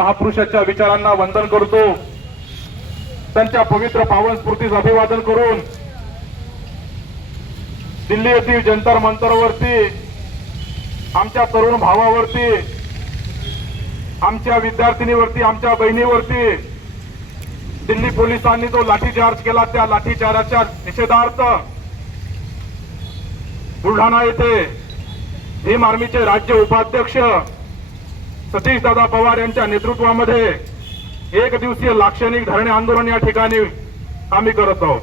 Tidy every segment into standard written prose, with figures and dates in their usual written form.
महापुरुषाच्या विचारांना वंदन करतो, त्यांच्या पवित्र पावन स्फूर्तीस अभिवादन करून दिल्ली येथील जंतर मंतरवरती आमच्या तरुण भावावरती, आमच्या विद्यार्थिनीवरती, आमच्या बहिणीवरती दिल्ली पोलिसांनी जो लाठीचार्ज केला, त्या लाठीचार्जाच्या निषेधार्थ बुलढाणा येथे भीम आर्मीचे राज्य उपाध्यक्ष सतीश दादा पवार यांच्या नेतृत्वामध्ये एक दिवसीय लाक्षणिक धरणे आंदोलन या ठिकाणी आम्ही करत आहोत।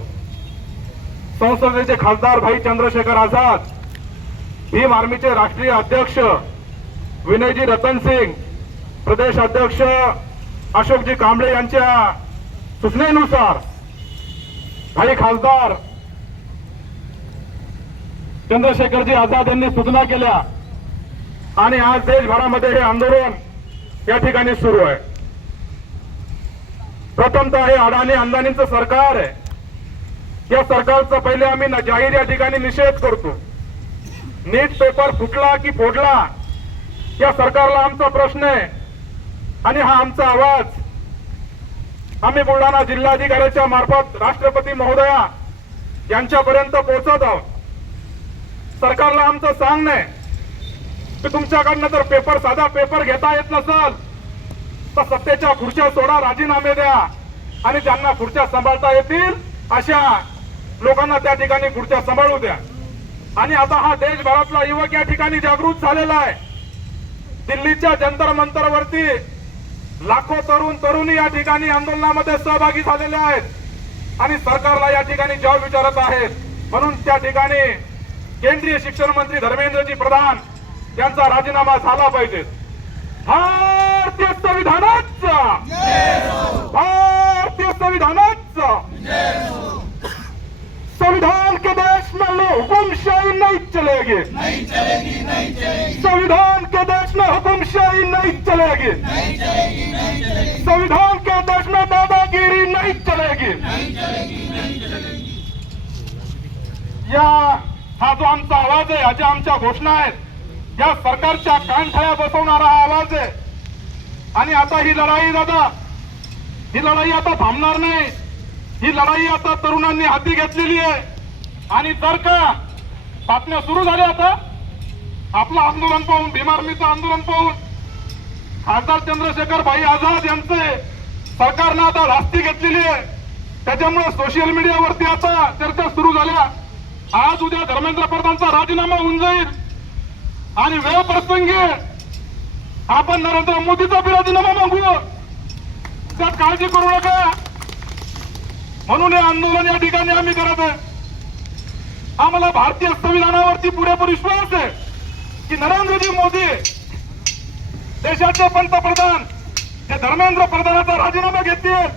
संसदेचे खासदार भाई चंद्रशेखर आझाद, भीम आर्मीचे राष्ट्रीय अध्यक्ष विनयजी रतन सिंग, प्रदेश अध्यक्ष अशोकजी कांबळे यांच्या सूचनेनुसार भाई खासदार चंद्रशेखरजी आझाद यांनी सूचना केल्या आणि आज देशभरामध्ये हे आंदोलन या ठिकाणी सुरू आहे। प्रथमतः हे अडाणी अंदानींचं सरकार आहे, या सरकारचा पहिले आम्ही जाहीर या ठिकाणी निषेध करतो। नीट पेपर फुटला की फोडला, या सरकारला आमचा प्रश्न आहे आणि हा आमचा आवाज आम्ही बुलढाणा जिल्हाधिकाऱ्याच्या मार्फत राष्ट्रपती महोदया यांच्यापर्यंत पोहोचत आहोत। सरकारला आमचं सांगणं आहे की तुमच्याकडनं जर पेपर, साधा पेपर घेता येत नसेल तर सत्तेच्या खुर्च्या सोडा, राजीनामे द्या आणि ज्यांना खुर्च्या सांभाळता येतील अशा लोकांना त्या ठिकाणी खुर्च्या सांभाळू द्या। आणि आता हा देशभरातला युवक या ठिकाणी जागृत झालेला आहे। दिल्लीच्या जंतर मंतरवरती लाखो तरुण तरुणी या ठिकाणी आंदोलनामध्ये सहभागी झालेले आहेत आणि सरकारला या ठिकाणी जवाब विचारत आहेत। म्हणून त्या ठिकाणी केंद्रीय शिक्षण मंत्री धर्मेंद्रजी प्रधान यांचा राजीनामा झाला पाहिजे। भारतीय संविधानाचा, भारतीय संविधानाचा, संविधान के देश में हुकुमशाही नहीं चलेगी, नहीं चलेगी, नहीं चलेगी। संविधान के देश में हुकुमशाही नहीं चलेगी, नहीं चलेगी, नहीं चलेगी। संविधान के देश में दादागिरी नहीं चलेगी, नहीं चलेगी, नहीं चलेगी। या हा जो आमचा आवाज आहे, ज्या आमच्या घोषणा आहेत, या सरकारच्या कानठळ्या बसवणारा हा आवाज आहे। आणि आता ही लढाई दादा, ही लढाई आता थांबणार नाही। ही लढाई आता तरुणांनी हाती घेतलेली आहे आणि जर का बातम्या सुरू झाल्या आता आपलं आंदोलन पाहून, भीम आर्मीचं आंदोलन पाहून खासदार चंद्रशेखर भाई आझाद यांचे सरकारनं आता धास्ती घेतलेली आहे, त्याच्यामुळे सोशल मीडियावरती आता चर्चा सुरू झाल्या। आज उद्या धर्मेंद्र प्रधानचा राजीनामा होऊन जाईल आणि वेळ प्रसंगी आपण नरेंद्र मोदीचा बी राजीनामा मागू, त्यात काळजी करू नका। म्हणून हे आंदोलन या ठिकाणी आम्ही करत आहे। आम्हाला भारतीय संविधानावरती पुरेपूर विश्वास आहे की नरेंद्रजी मोदी देशाचे पंतप्रधान हे धर्मेंद्र प्रधानाचा राजीनामा घेतील,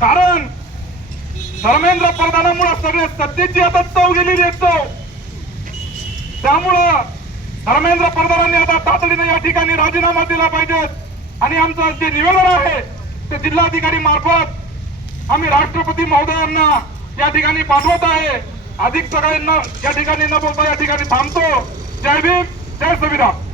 कारण धर्मेंद्र प्रधानामुळे सगळे सत्तेची आता चव गेलेली आहे। त्यामुळं धर्मेंद्र प्रधानांनी आता तातडीने या ठिकाणी राजीनामा दिला पाहिजे आणि आमचं जे निवेदन आहे ते जिल्हाधिकारी मार्फत आम्ही राष्ट्रपती महोदयांना या ठिकाणी पाठवत आहे। अधिक सगळ्यांना या ठिकाणी न बोलता या ठिकाणी थांबतो। जय भीम, जय संविधान।